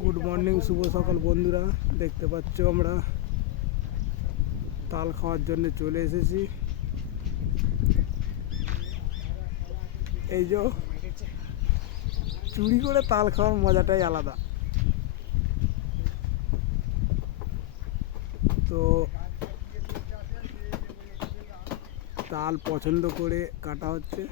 Good morning, শুভ সকাল বন্ধুরা। দেখতে পাচ্ছ আমরা তাল খাওয়ার জন্য চলে এসেছি। এই যে চুরি করে তাল খাওয়ার মজাটাই আলাদা। তো তাল পছন্দ করে কাটা হচ্ছে।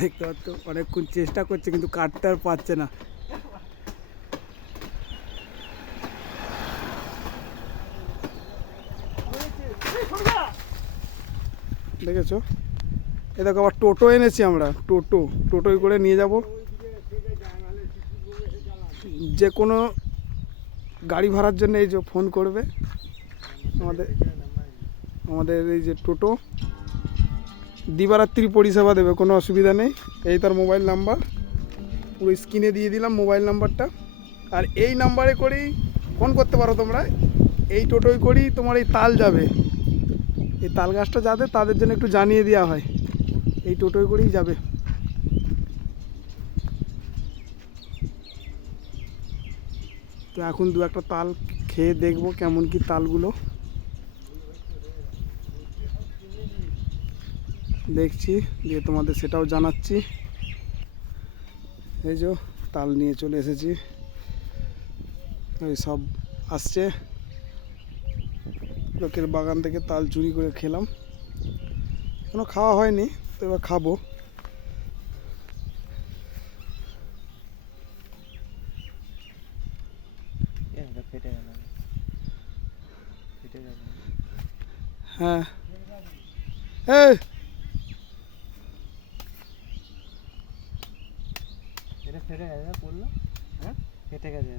দেখতে পাচ্ছ অনেকক্ষণ চেষ্টা করছে কিন্তু কাটতে আর পারছে না। দেখেছো, এ দেখো আবার টোটো এনেছি আমরা। টোটোয় করে নিয়ে যাব। যে কোনো গাড়ি ভাড়ার জন্য এই যে ফোন করবে আমাদের এই যে টোটো দিবারাত্রি পরিষেবা দেবে, কোনো অসুবিধা নেই। এই তার মোবাইল নাম্বার, পুরো স্ক্রিনে দিয়ে দিলাম মোবাইল নাম্বারটা। আর এই নাম্বারে করেই ফোন করতে পারো তোমরা। এই টোটোয় করেই তোমার এই তাল যাবে। এই তাল গাছটা যাবে তাদের জন্য একটু জানিয়ে দেওয়া হয়, এই টোটোয় করেই যাবে। তো এখন দু একটা তাল খেয়ে দেখবো কেমন কি তালগুলো। দেখছি দিয়ে তোমাদের সেটাও জানাচ্ছি। এই যে তাল নিয়ে চলে এসেছি, এই সব আসছে লোকের বাগান থেকে তাল চুরি করে খেলাম। এখনো খাওয়া হয়নি, তো এবার খাবো। হ্যাঁ, এই এটা ফেটে গেছে, পড়লো, হ্যাঁ ফেটে গেছে।